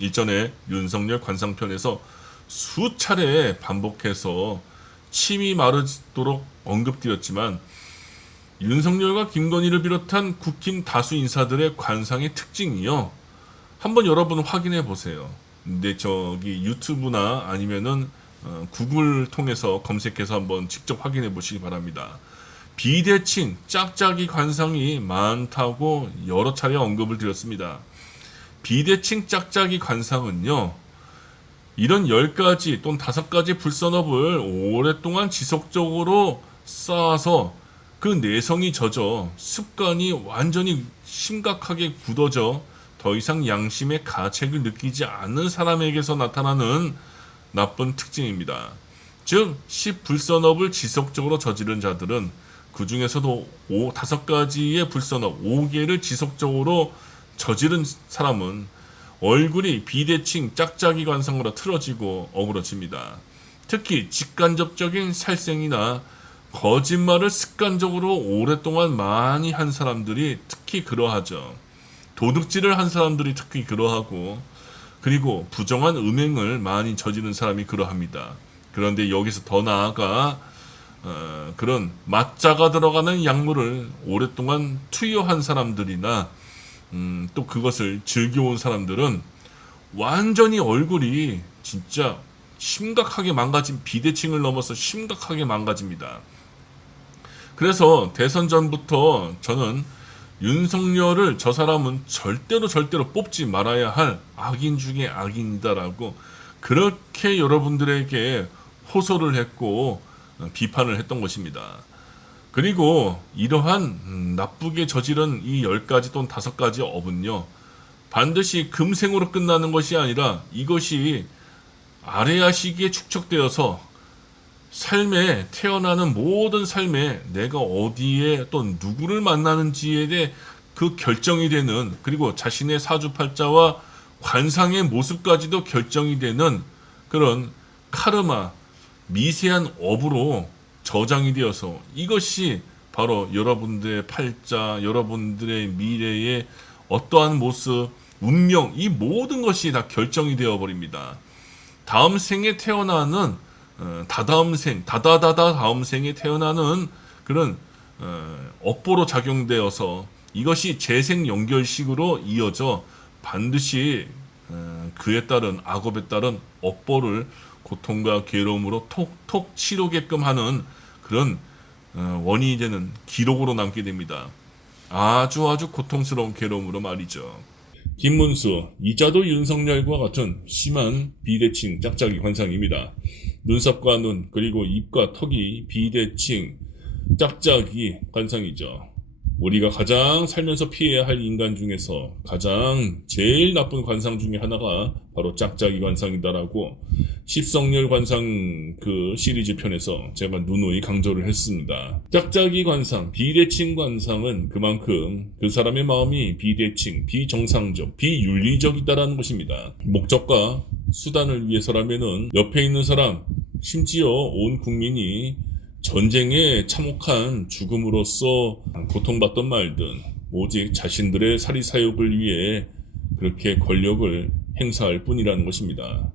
일전에 윤석열 관상편에서 수차례 반복해서 침이 마르도록 언급드렸지만 윤석열과 김건희를 비롯한 국힘 다수 인사들의 관상의 특징이요. 한번 여러분 확인해 보세요. 근데 저기 유튜브나 아니면은 구글 통해서 검색해서 한번 직접 확인해 보시기 바랍니다. 비대칭, 짝짝이 관상이 많다고 여러 차례 언급을 드렸습니다. 비대칭 짝짝이 관상은요, 이런 10가지 또는 5가지 불선업을 오랫동안 지속적으로 쌓아서 그 내성이 젖어 습관이 완전히 심각하게 굳어져 더 이상 양심의 가책을 느끼지 않는 사람에게서 나타나는 나쁜 특징입니다. 즉, 10불선업을 지속적으로 저지른 자들은 그 중에서도 5가지의 불선업, 5개를 지속적으로 저지른 사람은 얼굴이 비대칭 짝짝이 관상으로 틀어지고 어그러집니다. 특히 직간접적인 살생이나 거짓말을 습관적으로 오랫동안 많이 한 사람들이 특히 그러하죠. 도둑질을 한 사람들이 특히 그러하고, 그리고 부정한 음행을 많이 저지른 사람이 그러합니다. 그런데 여기서 더 나아가 그런 맞자가 들어가는 약물을 오랫동안 투여한 사람들이나 또 그것을 즐겨온 사람들은 완전히 얼굴이 진짜 심각하게 망가진, 비대칭을 넘어서 심각하게 망가집니다. 그래서 대선 전부터 저는 윤석열을, 저 사람은 절대로 뽑지 말아야 할 악인 중에 악인이다라고 그렇게 여러분들에게 호소를 했고 비판을 했던 것입니다. 그리고 이러한 나쁘게 저지른 이 10가지 또는 5가지 업은요, 반드시 금생으로 끝나는 것이 아니라 이것이 아래야 시기에 축적되어서 삶에, 태어나는 모든 삶에 내가 어디에 또 누구를 만나는지에 대해 그 결정이 되는, 그리고 자신의 사주팔자와 관상의 모습까지도 결정이 되는 그런 카르마, 미세한 업으로 저장이 되어서 이것이 바로 여러분들의 팔자, 여러분들의 미래의 어떠한 모습, 운명, 이 모든 것이 다 결정이 되어버립니다. 다음 생에 태어나는 다다음 생, 다음 생에 태어나는 그런 업보로 작용되어서 이것이 재생 연결식으로 이어져 반드시 그에 따른 악업에 따른 업보를 고통과 괴로움으로 톡톡 치르게끔 하는 그런 원인이 되는 기록으로 남게 됩니다. 아주 고통스러운 괴로움으로 말이죠. 김문수, 이자도 윤석열과 같은 심한 비대칭 짝짝이 관상입니다. 눈썹과 눈, 그리고 입과 턱이 비대칭 짝짝이 관상이죠. 우리가 가장 살면서 피해야 할 인간 중에서 가장 제일 나쁜 관상 중에 하나가 바로 짝짝이 관상이다라고 십성열 관상 그 시리즈 편에서 제가 누누이 강조를 했습니다. 짝짝이 관상, 비대칭 관상은 그만큼 그 사람의 마음이 비대칭, 비정상적, 비윤리적이다라는 것입니다. 목적과 수단을 위해서라면은 옆에 있는 사람, 심지어 온 국민이 전쟁에 참혹한 죽음으로써 고통받던 말든 오직 자신들의 사리사욕을 위해 그렇게 권력을 행사할 뿐이라는 것입니다.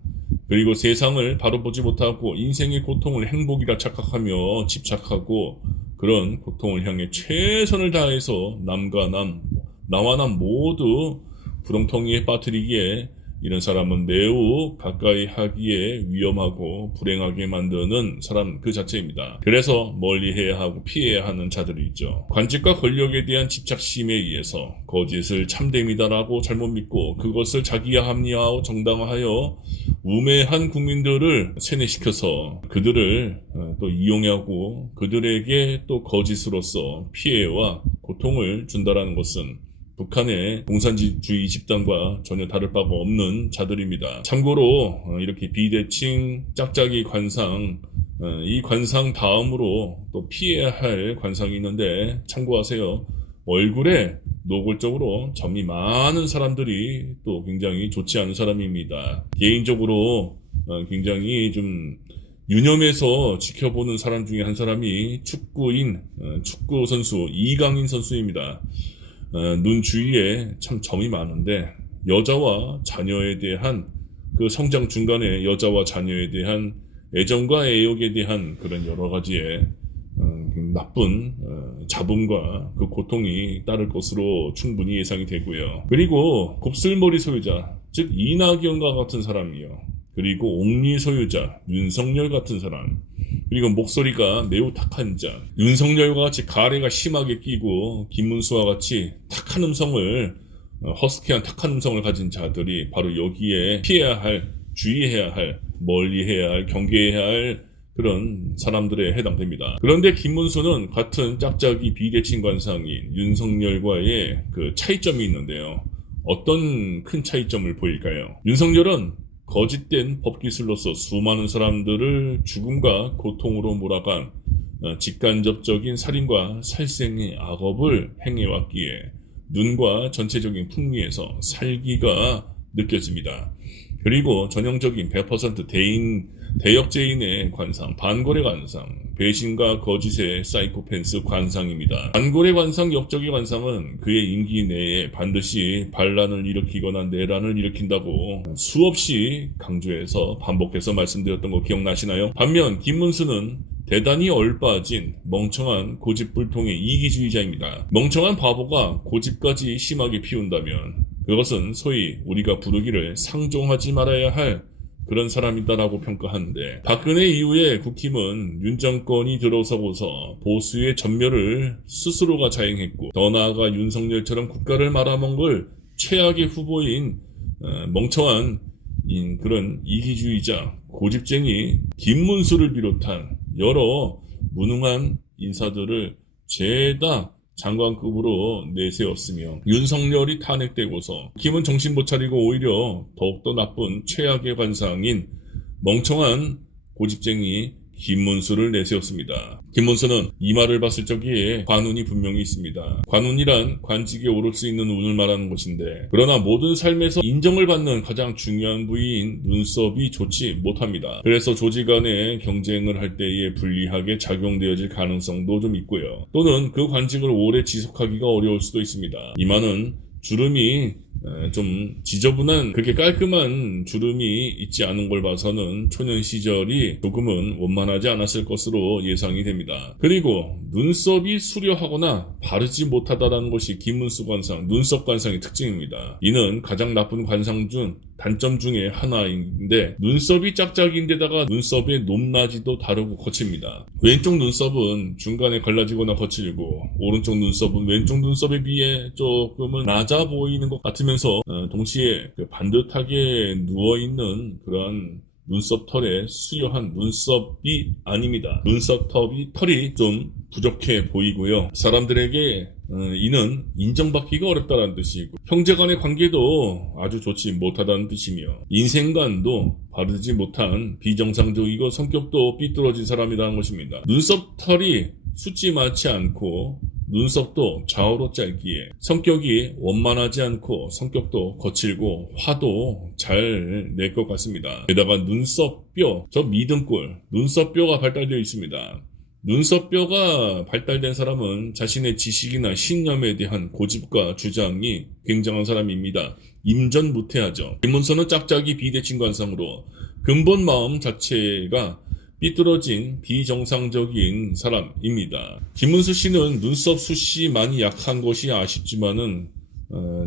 그리고 세상을 바로 보지 못하고 인생의 고통을 행복이라 착각하며 집착하고 그런 고통을 향해 최선을 다해서 남과 남, 나와 남 모두 구렁텅이에 빠뜨리기에 이런 사람은 매우 가까이 하기에 위험하고 불행하게 만드는 사람 그 자체입니다. 그래서 멀리해야 하고 피해야 하는 자들이 있죠. 관직과 권력에 대한 집착심에 의해서 거짓을 참됨이다라고 잘못 믿고 그것을 자기야 합리화하고 정당화하여 우매한 국민들을 세뇌시켜서 그들을 또 이용하고 그들에게 또 거짓으로서 피해와 고통을 준다라는 것은 북한의 공산주의 집단과 전혀 다를 바가 없는 자들입니다. 참고로 이렇게 비대칭 짝짝이 관상, 이 관상 다음으로 또 피해야 할 관상이 있는데 참고하세요. 얼굴에 노골적으로 점이 많은 사람들이 또 굉장히 좋지 않은 사람입니다. 개인적으로 굉장히 좀 유념해서 지켜보는 사람 중에 한 사람이 축구 선수 이강인 선수입니다. 눈 주위에 참 점이 많은데 여자와 자녀에 대한 그 성장 중간에 여자와 자녀에 대한 애정과 애욕에 대한 그런 여러 가지의 나쁜 잡음과 그 고통이 따를 것으로 충분히 예상이 되고요. 그리고 곱슬머리 소유자, 즉 이낙연과 같은 사람이요. 그리고 옥리 소유자, 윤석열 같은 사람, 그리고 목소리가 매우 탁한 자, 윤석열과 같이 가래가 심하게 끼고 김문수와 같이 탁한 음성을 허스키한 탁한 음성을 가진 자들이 바로 여기에 피해야 할, 주의해야 할, 멀리해야 할, 경계해야 할 그런 사람들에 해당됩니다. 그런데 김문수는 같은 짝짝이 비대칭 관상인 윤석열과의 그 차이점이 있는데요. 어떤 큰 차이점을 보일까요? 윤석열은 거짓된 법기술로서 수많은 사람들을 죽음과 고통으로 몰아간 직간접적인 살인과 살생의 악업을 행해왔기에 눈과 전체적인 풍미에서 살기가 느껴집니다. 그리고 전형적인 100% 대역죄인의 관상, 반고래 관상, 배신과 거짓의 사이코팬스 관상입니다. 반고래 관상, 역적의 관상은 그의 임기 내에 반드시 반란을 일으키거나 내란을 일으킨다고 수없이 강조해서 반복해서 말씀드렸던 거 기억나시나요? 반면 김문수는 대단히 얼빠진 멍청한 고집불통의 이기주의자입니다. 멍청한 바보가 고집까지 심하게 피운다면 그것은 소위 우리가 부르기를 상종하지 말아야 할 그런 사람이다라고 평가하는데, 박근혜 이후에 국힘은 윤 정권이 들어서고서 보수의 전멸을 스스로가 자행했고, 더 나아가 윤석열처럼 국가를 말아먹을 최악의 후보인 멍청한 그런 이기주의자, 고집쟁이 김문수를 비롯한 여러 무능한 인사들을 죄다 장관급으로 내세웠으며, 윤석열이 탄핵되고서 김은 정신 못 차리고 오히려 더욱더 나쁜 최악의 관상인 멍청한 고집쟁이 김문수를 내세웠습니다. 김문수는 이 말을 봤을 적에 관운이 분명히 있습니다. 관운이란 관직에 오를 수 있는 운을 말하는 것인데, 그러나 모든 삶에서 인정을 받는 가장 중요한 부위인 눈썹이 좋지 못합니다. 그래서 조직 간의 경쟁을 할 때에 불리하게 작용되어질 가능성도 좀 있고요. 또는 그 관직을 오래 지속하기가 어려울 수도 있습니다. 이만은 주름이 좀 지저분한, 그렇게 깔끔한 주름이 있지 않은 걸 봐서는 초년 시절이 조금은 원만하지 않았을 것으로 예상이 됩니다. 그리고 눈썹이 수려하거나 바르지 못하다라는 것이 김문수 관상, 눈썹 관상의 특징입니다. 이는 가장 나쁜 관상 중 단점 중에 하나인데, 눈썹이 짝짝이인데다가 눈썹의 높낮이도 다르고 거칩니다. 왼쪽 눈썹은 중간에 갈라지거나 거칠고, 오른쪽 눈썹은 왼쪽 눈썹에 비해 조금은 낮아 보이는 것 같으면서 동시에 반듯하게 누워있는 그런 눈썹 털에 수려한 눈썹이 아닙니다. 눈썹 털이 좀 부족해 보이고요. 사람들에게 이는 인정받기가 어렵다는 뜻이고, 형제간의 관계도 아주 좋지 못하다는 뜻이며, 인생관도 바르지 못한 비정상적이고 성격도 삐뚤어진 사람이라는 것입니다. 눈썹 털이 숱지 많지 않고 눈썹도 좌우로 짧기에 성격이 원만하지 않고 성격도 거칠고 화도 잘 낼 것 같습니다. 게다가 눈썹뼈, 저 미등골, 눈썹뼈가 발달되어 있습니다. 눈썹뼈가 발달된 사람은 자신의 지식이나 신념에 대한 고집과 주장이 굉장한 사람입니다. 임전무태하죠. 김문수는 짝짝이 비대칭 관상으로 근본 마음 자체가 삐뚤어진 비정상적인 사람입니다. 김문수 씨는 눈썹 숱이 많이 약한 것이 아쉽지만은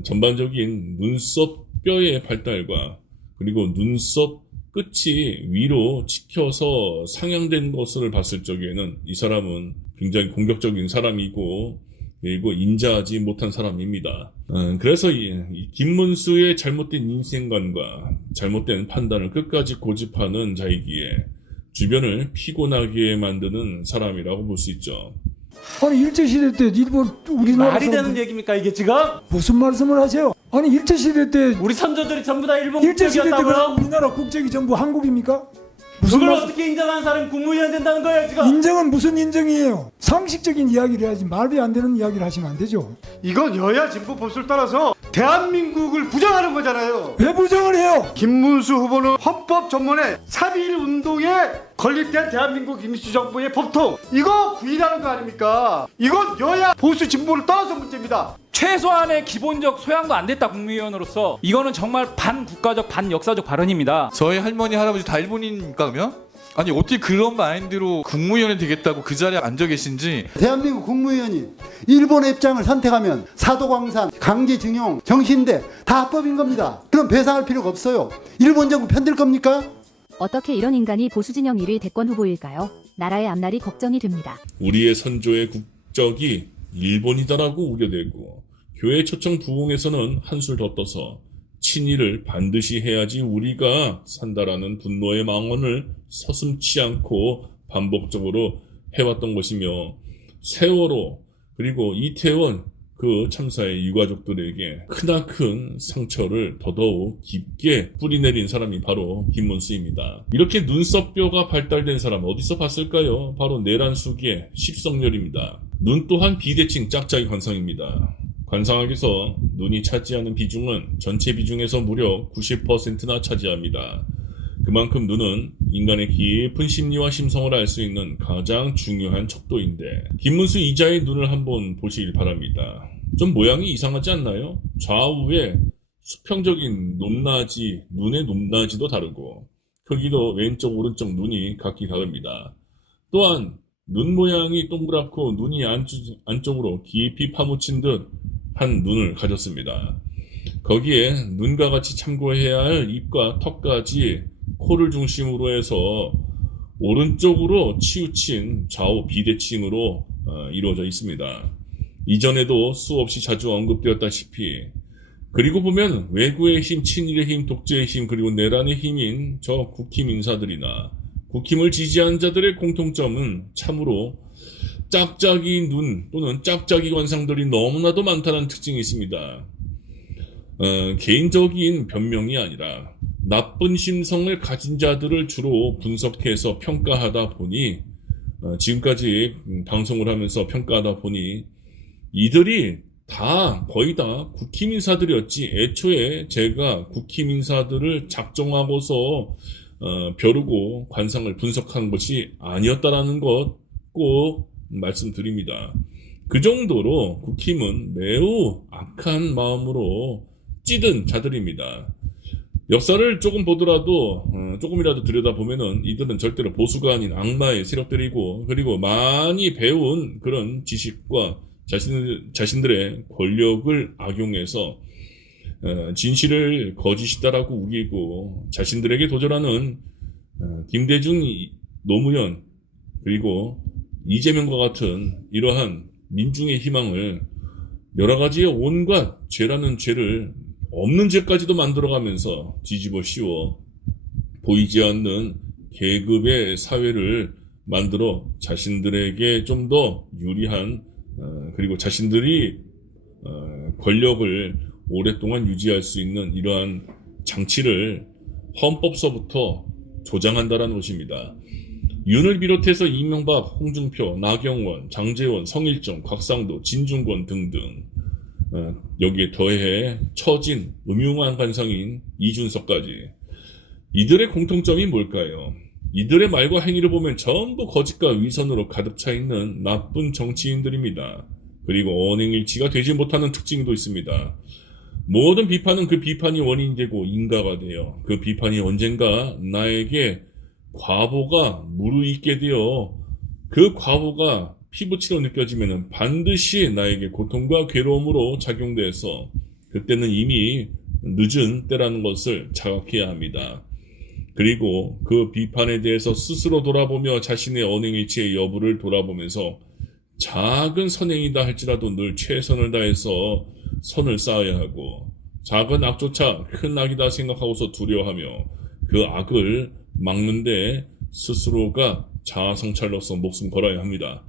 전반적인 눈썹 뼈의 발달과 그리고 눈썹 끝이 위로 치켜서 상향된 것을 봤을 적에는 이 사람은 굉장히 공격적인 사람이고, 그리고 인자하지 못한 사람입니다. 그래서 이 김문수의 잘못된 인생관과 잘못된 판단을 끝까지 고집하는 자이기에 주변을 피곤하게 만드는 사람이라고 볼 수 있죠. 아니 일제시대 때 일본 우리나라 말이 되는 얘기입니까 이게 지금? 무슨 말씀을 하세요? 아니 일제시대 때 우리 선조들이 전부 다 일본 일제시대 때 국적이었다고요? 우리나라 국적이 전부 한국입니까? 무슨 그걸 말씀? 어떻게 인정한 사람이 국무위원 된다는 거예요 지금? 인정은 무슨 인정이에요? 상식적인 이야기를 해야지 말이 안 되는 이야기를 하시면 안 되죠. 이건 여야 진보 보수를 따라서 대한민국을 부정하는 거잖아요. 왜 부정을 해요? 김문수 후보는 헌법 전문에 3.1 운동에 건립된 대한민국 임시정부의 법통, 이거 부인하는 거 아닙니까? 이건 여야 보수 진보를 떠나서 문제입니다. 최소한의 기본적 소양도 안 됐다. 국무위원으로서 이거는 정말 반국가적 반역사적 발언입니다. 저희 할머니 할아버지 다 일본인입니까 그러면? 아니 어떻게 그런 마인드로 국무위원이 되겠다고 그 자리에 앉아 계신지. 대한민국 국무위원이 일본의 입장을 선택하면 사도광산, 강제징용, 정신대 다 합법인 겁니다. 그럼 배상할 필요가 없어요. 일본 정부 편들 겁니까? 어떻게 이런 인간이 보수진영 1위 대권 후보일까요? 나라의 앞날이 걱정이 됩니다. 우리의 선조의 국적이 일본이다라고 우겨대고 교회 초청 부흥에서는 한술 더 떠서 친일을 반드시 해야지 우리가 산다라는 분노의 망언을 서슴지 않고 반복적으로 해왔던 것이며, 세월호 그리고 이태원 그 참사의 유가족들에게 크나큰 상처를 더더욱 깊게 뿌리내린 사람이 바로 김문수입니다. 이렇게 눈썹뼈가 발달된 사람 어디서 봤을까요? 바로 내란수기의 십성렬입니다. 눈 또한 비대칭 짝짝이 관상입니다. 관상학에서 눈이 차지하는 비중은 전체 비중에서 무려 90%나 차지합니다. 그만큼 눈은 인간의 깊은 심리와 심성을 알 수 있는 가장 중요한 척도인데, 김문수 이자의 눈을 한번 보시길 바랍니다. 좀 모양이 이상하지 않나요? 좌우에 수평적인 높낮이, 눈의 높낮이도 다르고 크기도 왼쪽 오른쪽 눈이 각기 다릅니다. 또한 눈 모양이 동그랗고 눈이 안쪽으로 깊이 파묻힌 듯 한 눈을 가졌습니다. 거기에 눈과 같이 참고해야 할 입과 턱까지 코를 중심으로 해서 오른쪽으로 치우친 좌우 비대칭으로 이루어져 있습니다. 이전에도 수없이 자주 언급되었다시피, 그리고 보면 외구의 힘, 친일의 힘, 독재의 힘, 그리고 내란의 힘인 저 국힘 인사들이나 국힘을 지지한 자들의 공통점은 참으로 짝짝이 눈 또는 짝짝이 관상들이 너무나도 많다는 특징이 있습니다. 개인적인 변명이 아니라 나쁜 심성을 가진 자들을 주로 분석해서 평가하다 보니, 지금까지 방송을 하면서 평가하다 보니 이들이 다 거의 다 국힘 인사들이었지, 애초에 제가 국힘 인사들을 작정하고서 벼르고 관상을 분석한 것이 아니었다라는 것 꼭 말씀드립니다. 그 정도로 국힘은 매우 악한 마음으로 찌든 자들입니다. 역사를 조금 보더라도 조금이라도 들여다보면은 이들은 절대로 보수가 아닌 악마의 세력들이고, 그리고 많이 배운 그런 지식과 자신들의 권력을 악용해서 진실을 거짓이다라고 우기고, 자신들에게 도전하는 김대중, 노무현 그리고 이재명과 같은 이러한 민중의 희망을 여러 가지의 온갖 죄라는 죄를 없는 죄까지도 만들어가면서 뒤집어 씌워 보이지 않는 계급의 사회를 만들어 자신들에게 좀 더 유리한, 그리고 자신들이 권력을 오랫동안 유지할 수 있는 이러한 장치를 헌법서부터 조장한다라는 것입니다. 윤을 비롯해서 이명박, 홍준표, 나경원, 장제원, 성일정, 곽상도, 진중권 등등, 여기에 더해 처진, 음흉한 관상인 이준석까지, 이들의 공통점이 뭘까요? 이들의 말과 행위를 보면 전부 거짓과 위선으로 가득 차 있는 나쁜 정치인들입니다. 그리고 언행일치가 되지 못하는 특징도 있습니다. 모든 비판은 그 비판이 원인이 되고 인가가 되어 그 비판이 언젠가 나에게 과보가 무르익게 되어 그 과보가 피부치로 느껴지면 반드시 나에게 고통과 괴로움으로 작용돼서 그때는 이미 늦은 때라는 것을 자각해야 합니다. 그리고 그 비판에 대해서 스스로 돌아보며 자신의 언행일치의 여부를 돌아보면서 작은 선행이다 할지라도 늘 최선을 다해서 선을 쌓아야 하고, 작은 악조차 큰 악이다 생각하고서 두려워하며 그 악을 막는데 스스로가 자아성찰로서 목숨 걸어야 합니다.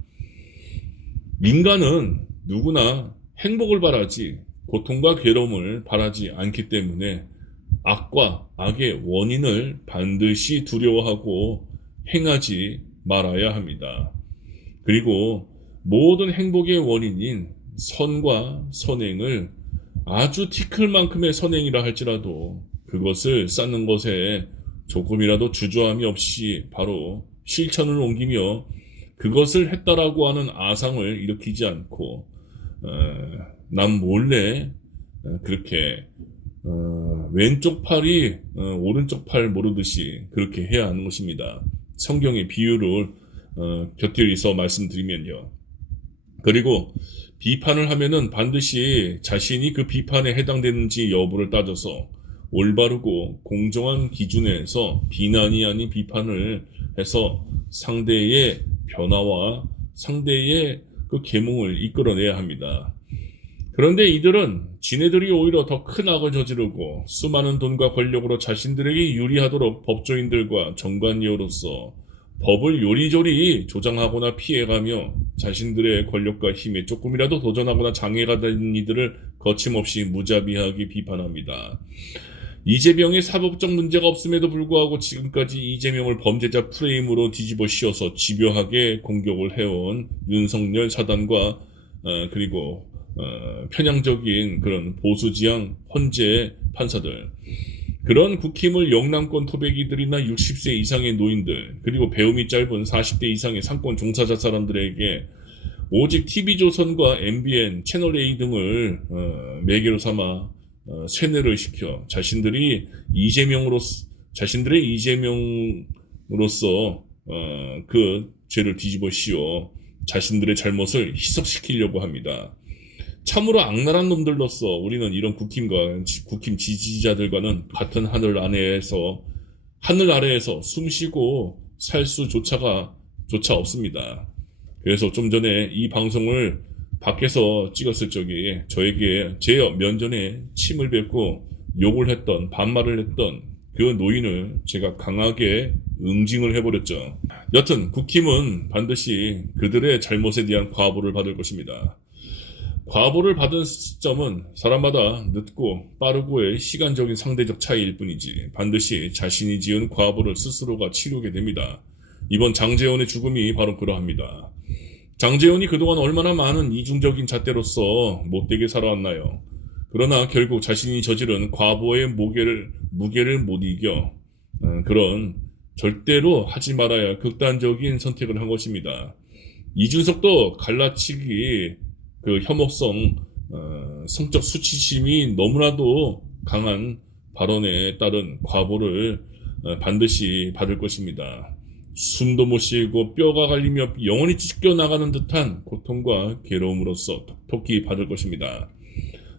인간은 누구나 행복을 바라지 고통과 괴로움을 바라지 않기 때문에 악과 악의 원인을 반드시 두려워하고 행하지 말아야 합니다. 그리고 모든 행복의 원인인 선과 선행을 아주 티클만큼의 선행이라 할지라도 그것을 쌓는 것에 조금이라도 주저함이 없이 바로 실천을 옮기며 그것을 했다라고 하는 아상을 일으키지 않고 남 몰래 그렇게 왼쪽 팔이 오른쪽 팔 모르듯이 그렇게 해야 하는 것입니다. 성경의 비유를 곁들여서 말씀드리면요. 그리고 비판을 하면은 반드시 자신이 그 비판에 해당되는지 여부를 따져서 올바르고 공정한 기준에서 비난이 아닌 비판을 해서 상대의 변화와 상대의 그 계몽을 이끌어내야 합니다. 그런데 이들은 지네들이 오히려 더 큰 악을 저지르고 수많은 돈과 권력으로 자신들에게 유리하도록 법조인들과 정관이어로서 법을 요리조리 조장하거나 피해가며 자신들의 권력과 힘에 조금이라도 도전하거나 장애가 되는 이들을 거침없이 무자비하게 비판합니다. 이재명의 사법적 문제가 없음에도 불구하고 지금까지 이재명을 범죄자 프레임으로 뒤집어 씌워서 집요하게 공격을 해온 윤석열 사단과 그리고 편향적인 그런 보수지향 헌재 판사들, 그런 국힘을 영남권 토백이들이나 60세 이상의 노인들, 그리고 배움이 짧은 40대 이상의 상권 종사자 사람들에게 오직 TV조선과 MBN, 채널A 등을 매개로 삼아 쇠뇌를 시켜 자신들의 이재명으로서 그 죄를 뒤집어 씌워 자신들의 잘못을 희석시키려고 합니다. 참으로 악랄한 놈들로서 우리는 이런 국힘 지지자들과는 같은 하늘 아래에서 숨쉬고 살 수조차 없습니다. 그래서 좀 전에 이 방송을 밖에서 찍었을 적에 저에게 제 면전에 침을 뱉고 욕을 했던, 반말을 했던 그 노인을 제가 강하게 응징을 해버렸죠. 여튼 국힘은 반드시 그들의 잘못에 대한 과보를 받을 것입니다. 과보를 받은 시점은 사람마다 늦고 빠르고의 시간적인 상대적 차이일 뿐이지 반드시 자신이 지은 과보를 스스로가 치르게 됩니다. 이번 장제원의 죽음이 바로 그러합니다. 장제원이 그동안 얼마나 많은 이중적인 잣대로서 못되게 살아왔나요? 그러나 결국 자신이 저지른 과보의 무게를 못 이겨 그런 절대로 하지 말아야 극단적인 선택을 한 것입니다. 이준석도 갈라치기 그 혐오성, 성적 수치심이 너무나도 강한 발언에 따른 과보를 반드시 받을 것입니다. 숨도 못 쉬고 뼈가 갈리며 영혼이 찢겨나가는 듯한 고통과 괴로움으로써 톡톡히 받을 것입니다.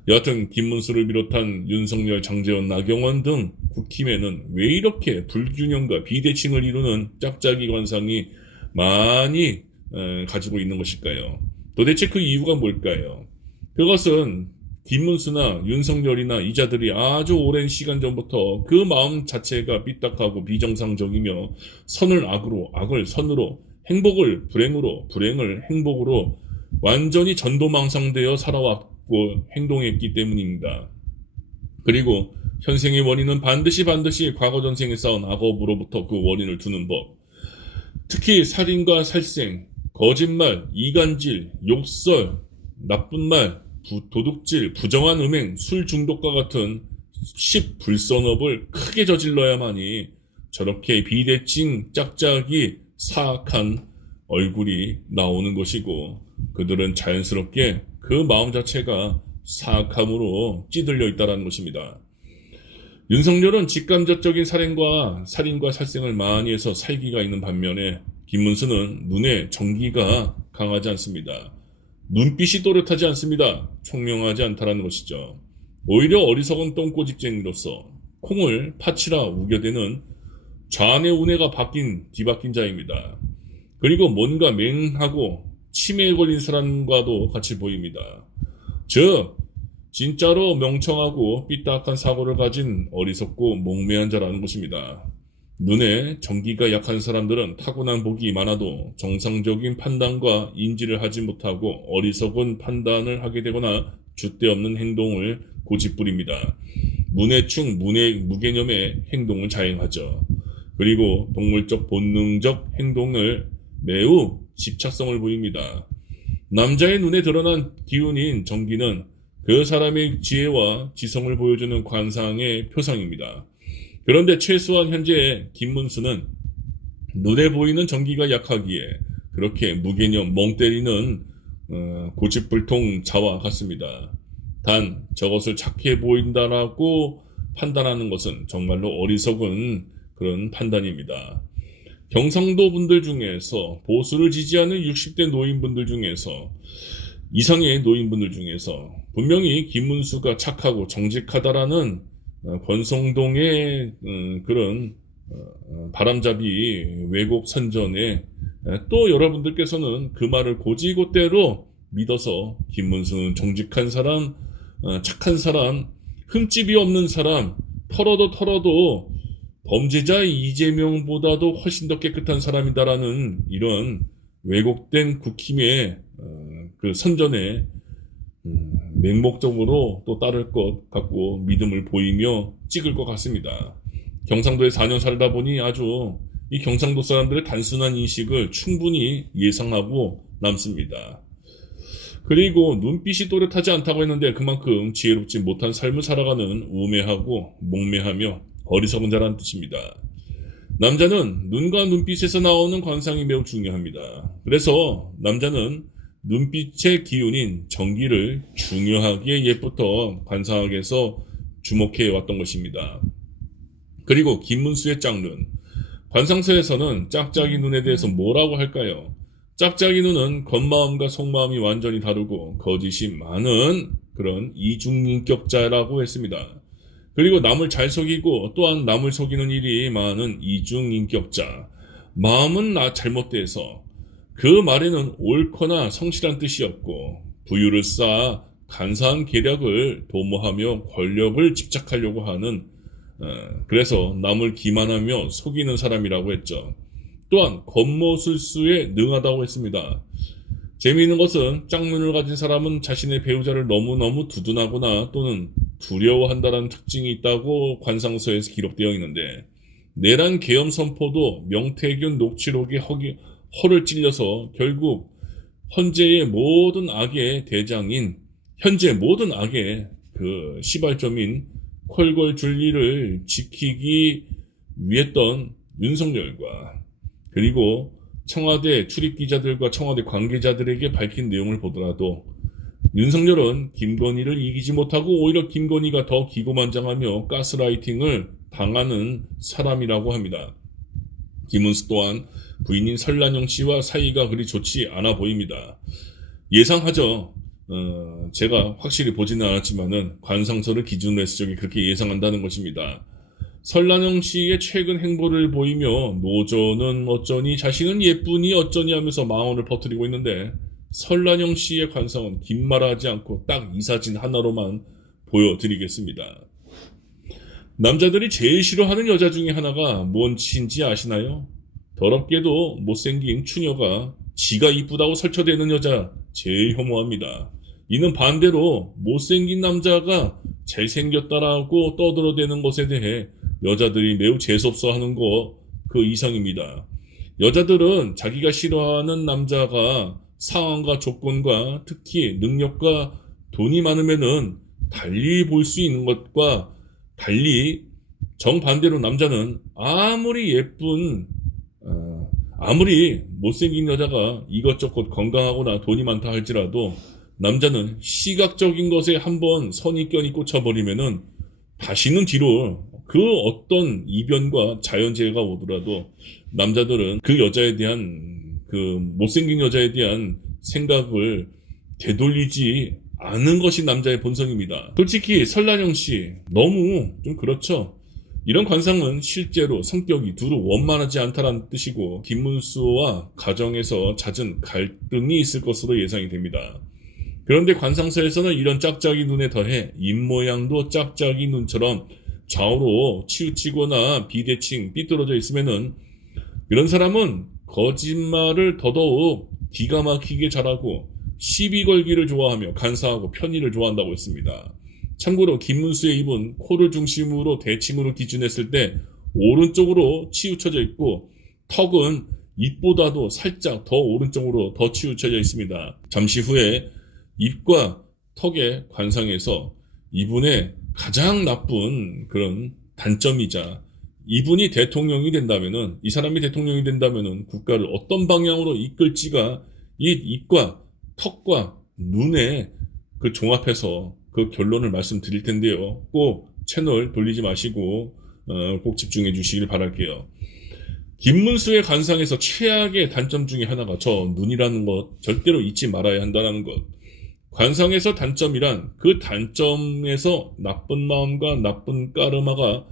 여하튼 김문수를 비롯한 윤석열, 장제원, 나경원 등 국힘에는 왜 이렇게 불균형과 비대칭을 이루는 짝짝이 관상이 많이 가지고 있는 것일까요? 도대체 그 이유가 뭘까요? 그것은 김문수나 윤석열이나 이자들이 아주 오랜 시간 전부터 그 마음 자체가 삐딱하고 비정상적이며 선을 악으로, 악을 선으로, 행복을 불행으로, 불행을 행복으로 완전히 전도망상되어 살아왔고 행동했기 때문입니다. 그리고 현생의 원인은 반드시 과거 전생에 쌓은 악업으로부터 그 원인을 두는 법. 특히 살인과 살생, 거짓말, 이간질, 욕설, 나쁜 말, 도둑질, 부정한 음행, 술 중독과 같은 10불선업을 크게 저질러야만이 저렇게 비대칭 짝짝이 사악한 얼굴이 나오는 것이고 그들은 자연스럽게 그 마음 자체가 사악함으로 찌들려 있다는 것입니다. 윤석열은 직간접적인 살인과 살생을 많이 해서 살기가 있는 반면에 김문수는 눈에 정기가 강하지 않습니다. 눈빛이 또렷하지 않습니다. 총명하지 않다라는 것이죠. 오히려 어리석은 똥꼬집쟁이로서 콩을 파치라 우겨대는 좌뇌 우뇌가 뒤바뀐 자입니다. 그리고 뭔가 맹하고 치매에 걸린 사람과도 같이 보입니다. 즉 진짜로 멍청하고 삐딱한 사고를 가진 어리석고 몽매한 자라는 것입니다. 눈에 정기가 약한 사람들은 타고난 복이 많아도 정상적인 판단과 인지를 하지 못하고 어리석은 판단을 하게 되거나 줏대없는 행동을 고집부립니다. 문해충, 무개념의 행동을 자행하죠. 그리고 동물적 본능적 행동을 매우 집착성을 보입니다. 남자의 눈에 드러난 기운인 정기는 그 사람의 지혜와 지성을 보여주는 관상의 표상입니다. 그런데 최소한 현재 김문수는 눈에 보이는 전기가 약하기에 그렇게 무개념 멍 때리는 고집불통 자와 같습니다. 단 저것을 착해 보인다라고 판단하는 것은 정말로 어리석은 그런 판단입니다. 경상도 분들 중에서 보수를 지지하는 60대 노인분들 중에서 이상의 노인분들 중에서 분명히 김문수가 착하고 정직하다라는 권성동의 그런 바람잡이 왜곡 선전에 또 여러분들께서는 그 말을 고지고대로 믿어서 김문수는 정직한 사람, 착한 사람, 흠집이 없는 사람, 털어도 범죄자 이재명보다도 훨씬 더 깨끗한 사람이다라는 이런 왜곡된 국힘의 그 선전에 맹목적으로 또 따를 것 같고 믿음을 보이며 찍을 것 같습니다. 경상도에 4년 살다 보니 아주 이 경상도 사람들의 단순한 인식을 충분히 예상하고 남습니다. 그리고 눈빛이 또렷하지 않다고 했는데 그만큼 지혜롭지 못한 삶을 살아가는 우매하고 목매하며 어리석은 자라는 뜻입니다. 남자는 눈과 눈빛에서 나오는 관상이 매우 중요합니다. 그래서 남자는 눈빛의 기운인 전기를 중요하게 옛부터 관상학에서 주목해 왔던 것입니다. 그리고 김문수의 짝눈. 관상서에서는 짝짝이 눈에 대해서 뭐라고 할까요? 짝짝이 눈은 겉마음과 속마음이 완전히 다르고 거짓이 많은 그런 이중인격자라고 했습니다. 그리고 남을 잘 속이고 또한 남을 속이는 일이 많은 이중인격자. 마음은 잘못돼서 그 말에는 옳거나 성실한 뜻이 없고 부유를 쌓아 간사한 계략을 도모하며 권력을 집착하려고 하는 그래서 남을 기만하며 속이는 사람이라고 했죠. 또한 겉모술수에 능하다고 했습니다. 재미있는 것은 짝눈을 가진 사람은 자신의 배우자를 너무너무 두둔하거나 또는 두려워한다는 특징이 있다고 관상서에서 기록되어 있는데 내란 계엄 선포도 명태균 녹취록에 허를 찔려서 결국 현재 모든 악의 그 시발점인 콜골 줄리를 지키기 위했던 윤석열과 그리고 청와대 출입기자들과 청와대 관계자들에게 밝힌 내용을 보더라도 윤석열은 김건희를 이기지 못하고 오히려 김건희가 더 기고만장하며 가스라이팅을 당하는 사람이라고 합니다. 김문수 또한 부인인 설란영 씨와 사이가 그리 좋지 않아 보입니다. 예상하죠. 제가 확실히 보지는 않았지만은 관상서를 기준으로 해서 저기 그렇게 예상한다는 것입니다. 설란영 씨의 최근 행보를 보이며 노조는 어쩌니 자신은 예쁘니 어쩌니 하면서 망언을 퍼뜨리고 있는데 설란영 씨의 관상은 긴말하지 않고 딱 이 사진 하나로만 보여드리겠습니다. 남자들이 제일 싫어하는 여자 중에 하나가 뭔지 아시나요? 더럽게도 못생긴 추녀가 지가 이쁘다고 설쳐대는 여자 제일 혐오합니다. 이는 반대로 못생긴 남자가 잘생겼다라고 떠들어대는 것에 대해 여자들이 매우 재수없어하는 거 그 이상입니다. 여자들은 자기가 싫어하는 남자가 상황과 조건과 특히 능력과 돈이 많으면은 달리 볼 수 있는 것과 달리 정반대로 남자는 아무리 못생긴 여자가 이것저것 건강하거나 돈이 많다 할지라도 남자는 시각적인 것에 한번 선입견이 꽂혀버리면은 다시는 뒤로 그 어떤 이변과 자연재해가 오더라도 남자들은 그 여자에 대한 그 못생긴 여자에 대한 생각을 되돌리지 않은 것이 남자의 본성입니다. 솔직히 설란영 씨 너무 좀 그렇죠. 이런 관상은 실제로 성격이 두루 원만하지 않다는 뜻이고 김문수와 가정에서 잦은 갈등이 있을 것으로 예상이 됩니다. 그런데 관상서에서는 이런 짝짝이 눈에 더해 입모양도 짝짝이 눈처럼 좌우로 치우치거나 비대칭 삐뚤어져 있으면은 이런 사람은 거짓말을 더더욱 기가 막히게 잘하고 시비 걸기를 좋아하며 간사하고 편의를 좋아한다고 했습니다. 참고로 김문수의 입은 코를 중심으로 대칭으로 기준했을 때 오른쪽으로 치우쳐져 있고 턱은 입보다도 살짝 더 오른쪽으로 더 치우쳐져 있습니다. 잠시 후에 입과 턱의 관상에서 이분의 가장 나쁜 그런 단점이자 이분이 대통령이 된다면은, 이 사람이 대통령이 된다면은 국가를 어떤 방향으로 이끌지가 이 입과 턱과 눈에 그 종합해서 그 결론을 말씀드릴 텐데요. 꼭 채널 돌리지 마시고 꼭 집중해 주시길 바랄게요. 김문수의 관상에서 최악의 단점 중에 하나가 저 눈이라는 것 절대로 잊지 말아야 한다는 것. 관상에서 단점이란 그 단점에서 나쁜 마음과 나쁜 까르마가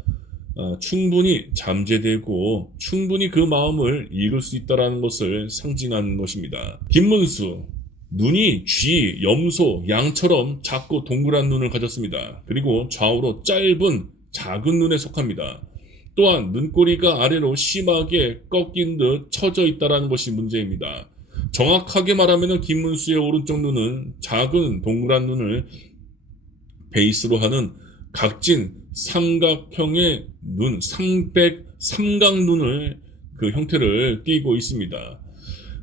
충분히 잠재되고 충분히 그 마음을 읽을 수 있다는 것을 상징하는 것입니다. 김문수, 눈이 쥐, 염소, 양처럼 작고 동그란 눈을 가졌습니다. 그리고 좌우로 짧은 작은 눈에 속합니다. 또한 눈꼬리가 아래로 심하게 꺾인 듯 처져 있다는 것이 문제입니다. 정확하게 말하면 김문수의 오른쪽 눈은 작은 동그란 눈을 베이스로 하는 각진 삼각형의 눈, 삼각눈을 그 형태를 띠고 있습니다.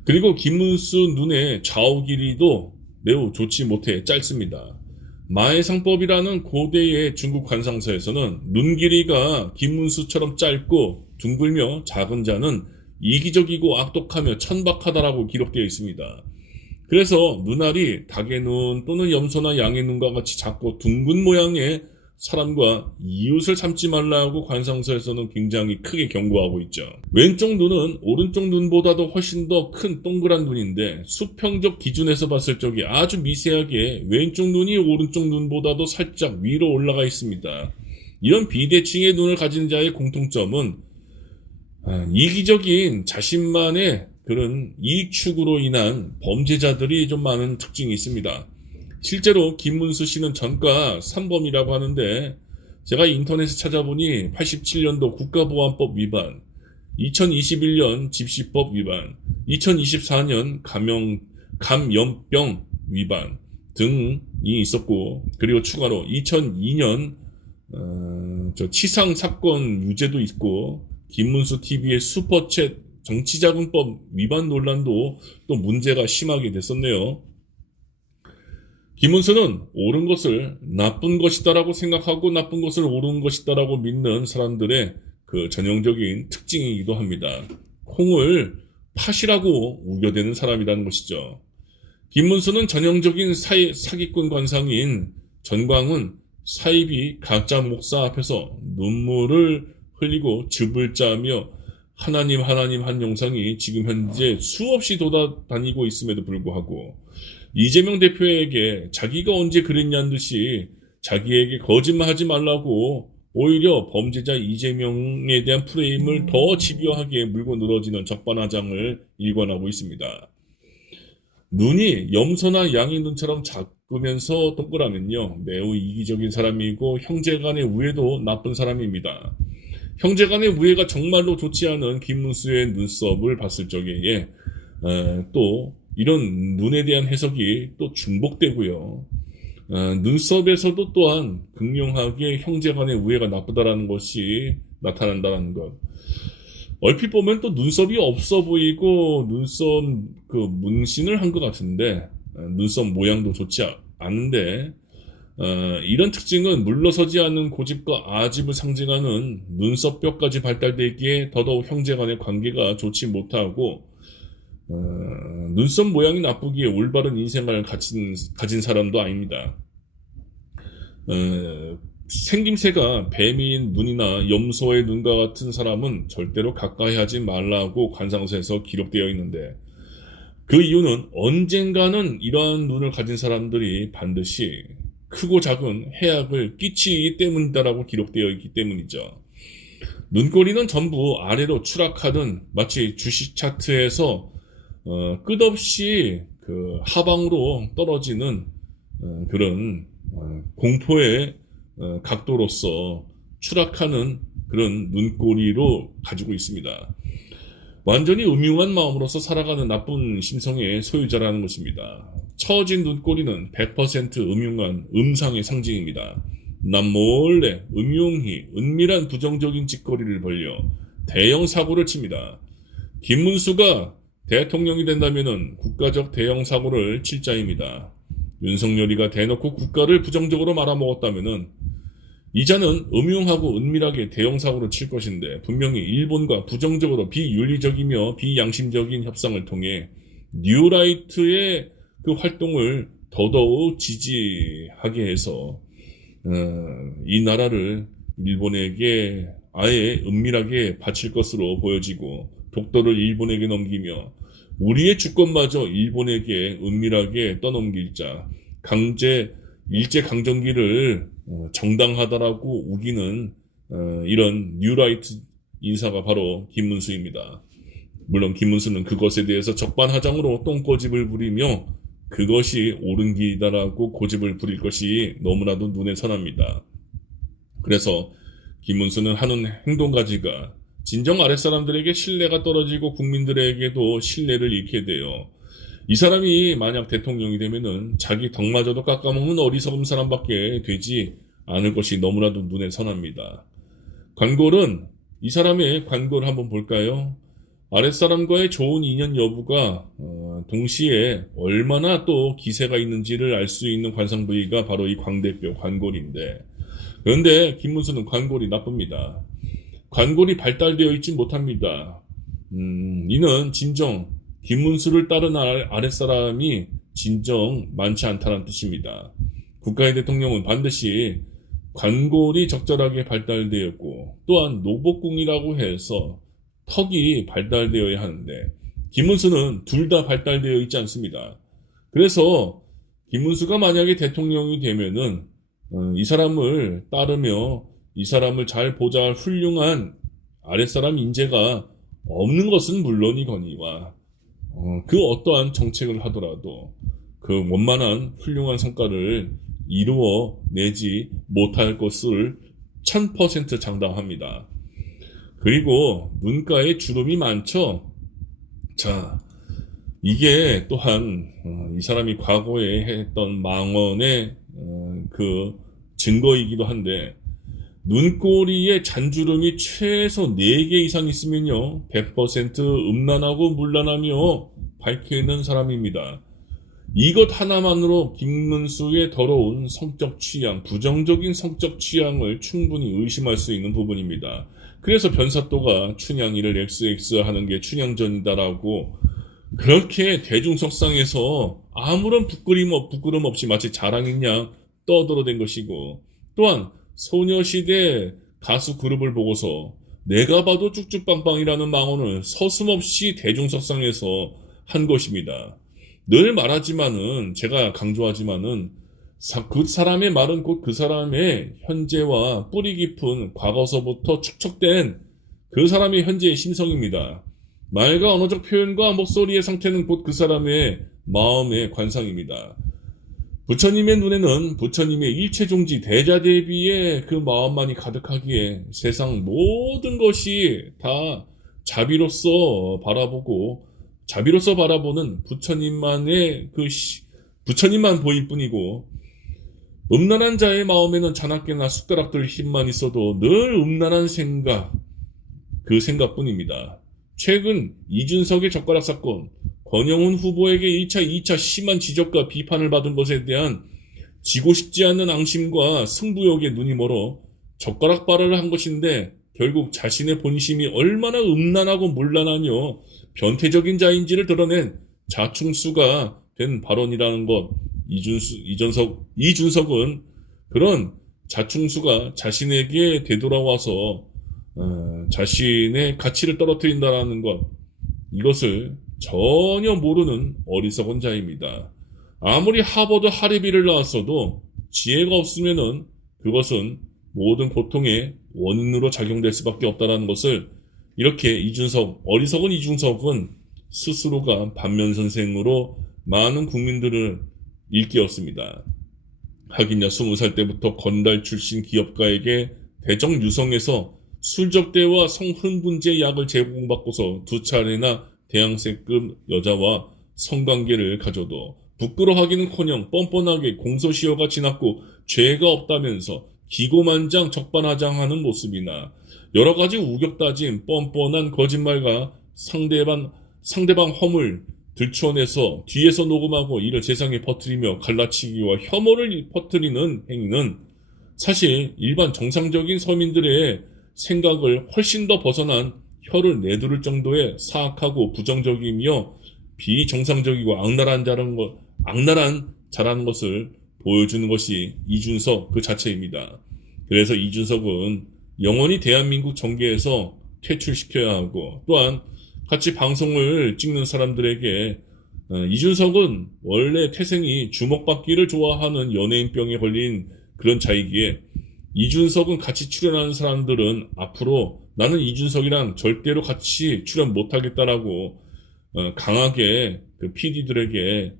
그리고 김문수 눈의 좌우 길이도 매우 좋지 못해 짧습니다. 마해상법이라는 고대의 중국 관상서에서는 눈 길이가 김문수처럼 짧고 둥글며 작은 자는 이기적이고 악독하며 천박하다라고 기록되어 있습니다. 그래서 눈알이 닭의 눈 또는 염소나 양의 눈과 같이 작고 둥근 모양의 사람과 이웃을 삼지 말라고 관상서에서는 굉장히 크게 경고하고 있죠. 왼쪽 눈은 오른쪽 눈보다도 훨씬 더 큰 동그란 눈인데 수평적 기준에서 봤을 적에 아주 미세하게 왼쪽 눈이 오른쪽 눈보다도 살짝 위로 올라가 있습니다. 이런 비대칭의 눈을 가진 자의 공통점은 이기적인 자신만의 그런 이익 추구로 인한 범죄자들이 좀 많은 특징이 있습니다. 실제로 김문수 씨는 전과 3범이라고 하는데 제가 인터넷에 찾아보니 87년도 국가보안법 위반, 2021년 집시법 위반, 2024년 감염병 위반 등이 있었고, 그리고 추가로 2002년 치상 사건 유죄도 있고, 김문수 TV의 슈퍼챗 정치자금법 위반 논란도 또 문제가 심하게 됐었네요. 김문수는 옳은 것을 나쁜 것이다라고 생각하고 나쁜 것을 옳은 것이다라고 믿는 사람들의 그 전형적인 특징이기도 합니다. 콩을 팥이라고 우겨대는 사람이라는 것이죠. 김문수는 전형적인 사기꾼 관상인 전광훈 사이비 가짜 목사 앞에서 눈물을 흘리고 즙을 짜며 하나님 한 영상이 지금 현재 수없이 돌아다니고 있음에도 불구하고 이재명 대표에게 자기가 언제 그랬냐는 듯이 자기에게 거짓말하지 말라고 오히려 범죄자 이재명에 대한 프레임을 더 집요하게 물고 늘어지는 적반하장을 일관하고 있습니다. 눈이 염소나 양의 눈처럼 작으면서 동그라면요, 매우 이기적인 사람이고 형제간의 우애도 나쁜 사람입니다. 형제간의 우애가 정말로 좋지 않은 김문수의 눈썹을 봤을 적에 또 이런 눈에 대한 해석이 또 중복되고요. 눈썹에서도 또한 극명하게 형제간의 우애가 나쁘다라는 것이 나타난다는 것. 얼핏 보면 또 눈썹이 없어 보이고 눈썹 그 문신을 한 것 같은데 눈썹 모양도 좋지 않은데 이런 특징은 물러서지 않는 고집과 아집을 상징하는 눈썹뼈까지 발달되기에 더더욱 형제간의 관계가 좋지 못하고 눈썹 모양이 나쁘기에 올바른 인생을 가진 사람도 아닙니다. 생김새가 뱀인 눈이나 염소의 눈과 같은 사람은 절대로 가까이 하지 말라고 관상서에서 기록되어 있는데 그 이유는 언젠가는 이러한 눈을 가진 사람들이 반드시 크고 작은 해악을 끼치기 때문이다라고 기록되어 있기 때문이죠. 눈꼬리는 전부 아래로 추락하는 마치 주식 차트에서 끝없이 그 하방으로 떨어지는 그런 공포의 각도로서 추락하는 그런 눈꼬리로 가지고 있습니다. 완전히 음흉한 마음으로서 살아가는 나쁜 심성의 소유자라는 것입니다. 처진 눈꼬리는 100% 음흉한 음상의 상징입니다. 남몰래 음흉히 은밀한 부정적인 짓거리를 벌여 대형 사고를 칩니다. 김문수가 대통령이 된다면 국가적 대형 사고를 칠 자입니다. 윤석열이가 대놓고 국가를 부정적으로 말아먹었다면은 이자는 음흉하고 은밀하게 대형사고를 칠 것인데 분명히 일본과 부정적으로 비윤리적이며 비양심적인 협상을 통해 뉴라이트의 그 활동을 더더욱 지지하게 해서 이 나라를 일본에게 아예 은밀하게 바칠 것으로 보여지고 독도를 일본에게 넘기며 우리의 주권마저 일본에게 은밀하게 떠넘길자 일제 강점기를 정당하다라고 우기는 이런 뉴라이트 인사가 바로 김문수입니다. 물론 김문수는 그것에 대해서 적반하장으로 똥꼬집을 부리며 그것이 옳은 길이다라고 고집을 부릴 것이 너무나도 눈에 선합니다. 그래서 김문수는 하는 행동가지가 진정 아랫사람들에게 신뢰가 떨어지고 국민들에게도 신뢰를 잃게 돼요. 이 사람이 만약 대통령이 되면은 자기 덕마저도 깎아먹는 어리석은 사람밖에 되지 않을 것이 너무나도 눈에 선합니다. 관골은 이 사람의 관골을 한번 볼까요? 아랫사람과의 좋은 인연 여부가 동시에 얼마나 또 기세가 있는지를 알 수 있는 관상 부위가 바로 이 광대뼈 관골인데, 그런데 김문수는 관골이 나쁩니다. 관골이 발달되어 있지 못합니다. 이는 진정 김문수를 따른 아랫사람이 진정 많지 않다는 뜻입니다. 국가의 대통령은 반드시 관골이 적절하게 발달되었고 또한 노복궁이라고 해서 턱이 발달되어야 하는데 김문수는 둘 다 발달되어 있지 않습니다. 그래서 김문수가 만약에 대통령이 되면은 이 사람을 따르며 이 사람을 잘 보좌할 훌륭한 아랫사람 인재가 없는 것은 물론이거니와 그 어떠한 정책을 하더라도 그 원만한 훌륭한 성과를 이루어내지 못할 것을 1000% 장담합니다. 그리고 눈가에 주름이 많죠? 자, 이게 또한 이 사람이 과거에 했던 망언의 그 증거이기도 한데 눈꼬리에 잔주름이 최소 4개 이상 있으면요 100% 음란하고 문란하며 밝혀있는 사람입니다. 이것 하나만으로 김문수의 더러운 성적 취향, 부정적인 성적 취향을 충분히 의심할 수 있는 부분입니다. 그래서 변사또가 춘향이를 XX하는 게 춘향전이다라고 그렇게 대중석상에서 아무런 부끄럼 없이 마치 자랑인 양 떠들어댄 것이고, 또한 소녀시대 가수 그룹을 보고서 내가 봐도 쭉쭉빵빵이라는 망언을 서슴없이 대중석상에서 한 것입니다. 늘 말하지만은, 제가 강조하지만은 그 사람의 말은 곧 그 사람의 현재와 뿌리 깊은 과거서부터 축적된 그 사람의 현재의 심성입니다. 말과 언어적 표현과 목소리의 상태는 곧 그 사람의 마음의 관상입니다. 부처님의 눈에는 부처님의 일체종지 대자대비의 그 마음만이 가득하기에 세상 모든 것이 다 자비로서 바라보고 자비로서 바라보는 부처님만의 부처님만 보일 뿐이고, 음란한 자의 마음에는 자나깨나 숟가락들 힘만 있어도 늘 음란한 생각, 그 생각뿐입니다. 최근 이준석의 젓가락 사건, 권영훈 후보에게 1차, 2차 심한 지적과 비판을 받은 것에 대한 지고 싶지 않는 앙심과 승부욕에 눈이 멀어 젓가락 발언을 한 것인데 결국 자신의 본심이 얼마나 음란하고 문란하며 변태적인 자인지를 드러낸 자충수가 된 발언이라는 것. 이준석은 그런 자충수가 자신에게 되돌아와서 자신의 가치를 떨어뜨린다는 것, 이것을 전혀 모르는 어리석은 자입니다. 아무리 하버드 하리비를 나왔어도 지혜가 없으면은 그것은 모든 고통의 원인으로 작용될 수밖에 없다는 것을 이렇게 어리석은 이준석은 스스로가 반면선생으로 많은 국민들을 일깨웠습니다. 하긴야 20살 때부터 건달 출신 기업가에게 대정 유성에서 술접대와 성흥분제 약을 제공받고서 2차례나 대학생급 여자와 성관계를 가져도 부끄러워하기는커녕 뻔뻔하게 공소시효가 지났고 죄가 없다면서 기고만장 적반하장하는 모습이나 여러가지 우격다짐 뻔뻔한 거짓말과 상대방 허물 들추어내서 뒤에서 녹음하고 이를 세상에 퍼뜨리며 갈라치기와 혐오를 퍼뜨리는 행위는 사실 일반 정상적인 서민들의 생각을 훨씬 더 벗어난 혀를 내두를 정도의 사악하고 부정적이며 비정상적이고 악랄한 자라는 것을 보여주는 것이 이준석 그 자체입니다. 그래서 이준석은 영원히 대한민국 정계에서 퇴출시켜야 하고, 또한 같이 방송을 찍는 사람들에게 이준석은 원래 태생이 주목받기를 좋아하는 연예인병에 걸린 그런 자이기에 이준석은 같이 출연하는 사람들은 앞으로 나는 이준석이랑 절대로 같이 출연 못하겠다라고 강하게 그 PD들에게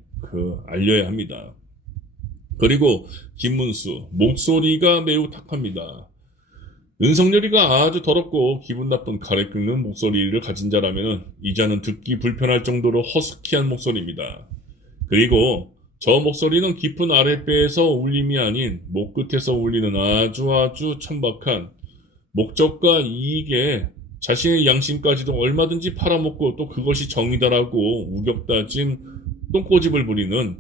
알려야 합니다. 그리고 김문수, 목소리가 매우 탁합니다. 윤석열이가 아주 더럽고 기분 나쁜 가래 끓는 목소리를 가진 자라면 이자는 듣기 불편할 정도로 허스키한 목소리입니다. 그리고 저 목소리는 깊은 아랫배에서 울림이 아닌 목 끝에서 울리는 아주 천박한 목적과 이익에 자신의 양심까지도 얼마든지 팔아먹고 또 그것이 정의다라고 우격다짐 똥꼬집을 부리는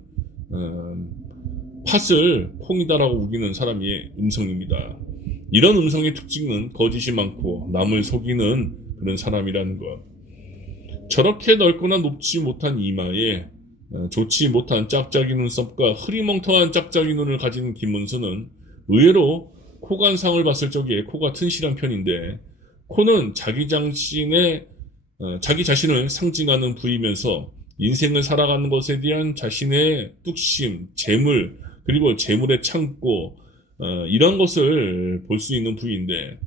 팥을 콩이다라고 우기는 사람의 음성입니다. 이런 음성의 특징은 거짓이 많고 남을 속이는 그런 사람이라는 것. 저렇게 넓거나 높지 못한 이마에 좋지 못한 짝짝이 눈썹과 흐리멍텅한 짝짝이 눈을 가진 김문수는 의외로 코관상을 봤을 적에 코가 튼실한 편인데, 코는 자기 자신을 상징하는 부위면서 인생을 살아가는 것에 대한 자신의 뚝심, 재물, 그리고 재물의 창고, 이런 것을 볼 수 있는 부위인데,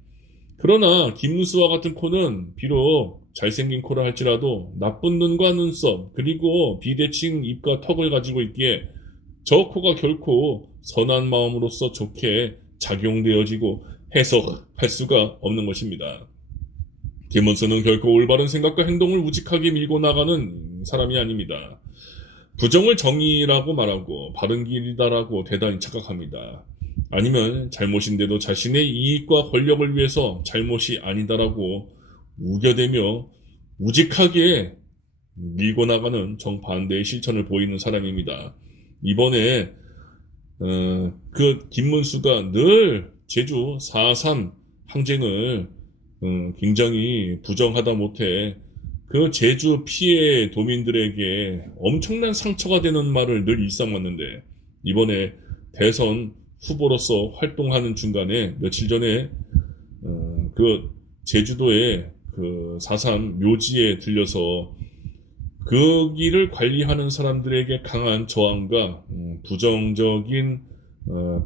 그러나 김문수와 같은 코는 비록 잘생긴 코라 할지라도 나쁜 눈과 눈썹, 그리고 비대칭 입과 턱을 가지고 있기에 저 코가 결코 선한 마음으로서 좋게 작용되어지고 해석할 수가 없는 것입니다. 김문수는 결코 올바른 생각과 행동을 우직하게 밀고 나가는 사람이 아닙니다. 부정을 정의라고 말하고 바른 길이다라고 대단히 착각합니다. 아니면 잘못인데도 자신의 이익과 권력을 위해서 잘못이 아니다라고 우겨대며 우직하게 밀고 나가는 정반대의 실천을 보이는 사람입니다. 이번에 그 김문수가 늘 제주 4.3 항쟁을 굉장히 부정하다 못해 그 제주 피해 도민들에게 엄청난 상처가 되는 말을 늘 일삼았는데, 이번에 대선 후보로서 활동하는 중간에 며칠 전에 그 제주도의 그 4.3 묘지에 들려서 그 길을 관리하는 사람들에게 강한 저항과 부정적인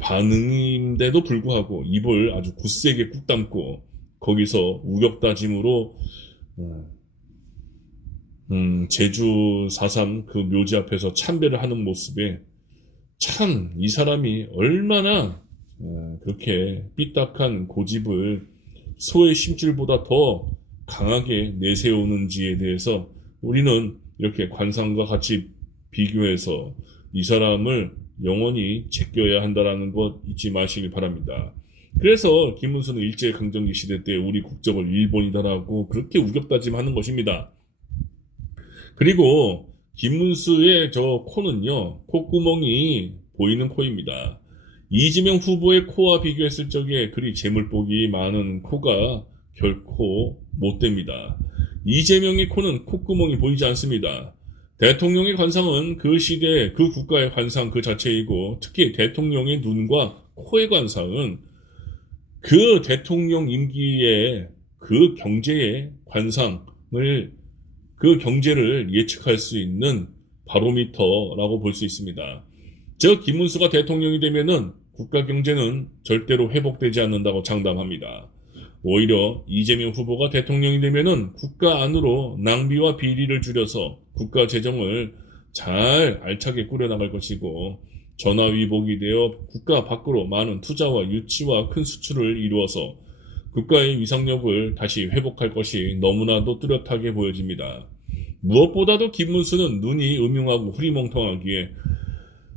반응인데도 불구하고 입을 아주 굳세게 꾹 담고 거기서 우격다짐으로 제주 4.3 그 묘지 앞에서 참배를 하는 모습에 참 이 사람이 얼마나 그렇게 삐딱한 고집을 소의 심줄보다 더 강하게 내세우는지에 대해서 우리는 이렇게 관상과 같이 비교해서 이 사람을 영원히 제껴야 한다는 것 잊지 마시기 바랍니다. 그래서 김문수는 일제강점기 시대 때 우리 국적을 일본이다라고 그렇게 우격다짐하는 것입니다. 그리고 김문수의 저 코는요, 콧구멍이 보이는 코입니다. 이재명 후보의 코와 비교했을 적에 그리 재물복이 많은 코가 결코 못 됩니다. 이재명의 코는 콧구멍이 보이지 않습니다. 대통령의 관상은 그 시대 그 국가의 관상 그 자체이고, 특히 대통령의 눈과 코의 관상은 그 대통령 임기의 그 경제의 관상을, 그 경제를 예측할 수 있는 바로미터라고 볼 수 있습니다. 즉 김문수가 대통령이 되면은 국가 경제는 절대로 회복되지 않는다고 장담합니다. 오히려 이재명 후보가 대통령이 되면은 국가 안으로 낭비와 비리를 줄여서 국가 재정을 잘 알차게 꾸려나갈 것이고, 전화위복이 되어 국가 밖으로 많은 투자와 유치와 큰 수출을 이루어서 국가의 위상력을 다시 회복할 것이 너무나도 뚜렷하게 보여집니다. 무엇보다도 김문수는 눈이 음흉하고 흐리멍텅하기에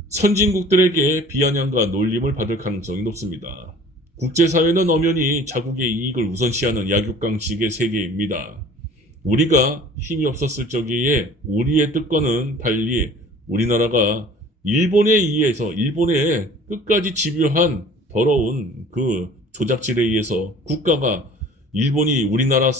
선진국들에게 비아냥과 놀림을 받을 가능성이 높습니다. 국제사회는 엄연히 자국의 이익을 우선시하는 약육강식의 세계입니다. 우리가 힘이 없었을 적에 우리의 뜻과는 달리 우리나라가 일본에 의해서 일본의 끝까지 집요한 더러운 그 조작질에 의해서 국가가 일본이 우리나라를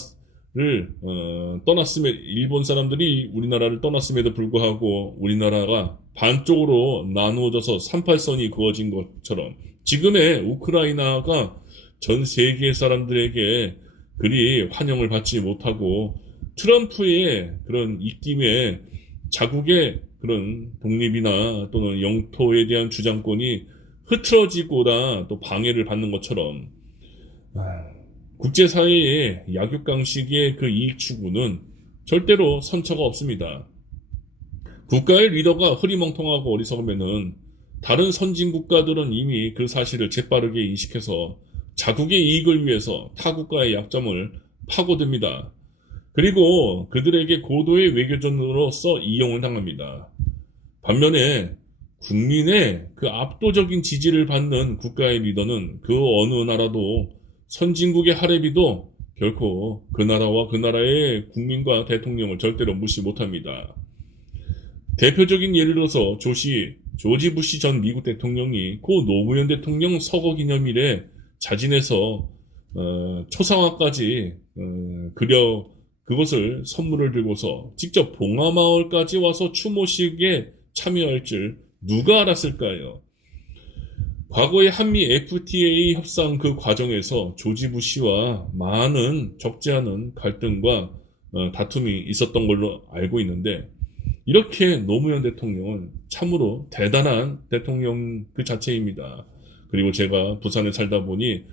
떠났음에 일본 사람들이 우리나라를 떠났음에도 불구하고 우리나라가 반쪽으로 나누어져서 38선이 그어진 것처럼 지금의 우크라이나가 전 세계 사람들에게 그리 환영을 받지 못하고 트럼프의 그런 입김에 자국의 그런 독립이나 또는 영토에 대한 주장권이 흐트러지거나 또 방해를 받는 것처럼 국제사회의 약육강식의 그 이익 추구는 절대로 선처가 없습니다. 국가의 리더가 흐리멍텅하고 어리석으면은 다른 선진 국가들은 이미 그 사실을 재빠르게 인식해서 자국의 이익을 위해서 타 국가의 약점을 파고듭니다. 그리고 그들에게 고도의 외교전으로서 이용을 당합니다. 반면에 국민의 그 압도적인 지지를 받는 국가의 리더는 그 어느 나라도 선진국의 하례비도 결코 그 나라와 그 나라의 국민과 대통령을 절대로 무시 못합니다. 대표적인 예를 들어서 조지 부시 전 미국 대통령이 고 노무현 대통령 서거 기념일에 자진해서 초상화까지 그것을 선물을 들고서 직접 봉하마을까지 와서 추모식에 참여할 줄 누가 알았을까요? 과거의 한미 FTA 협상 그 과정에서 조지 부시와 많은 적지 않은 갈등과 다툼이 있었던 걸로 알고 있는데 이렇게 노무현 대통령은 참으로 대단한 대통령 그 자체입니다. 그리고 제가 부산에 살다 보니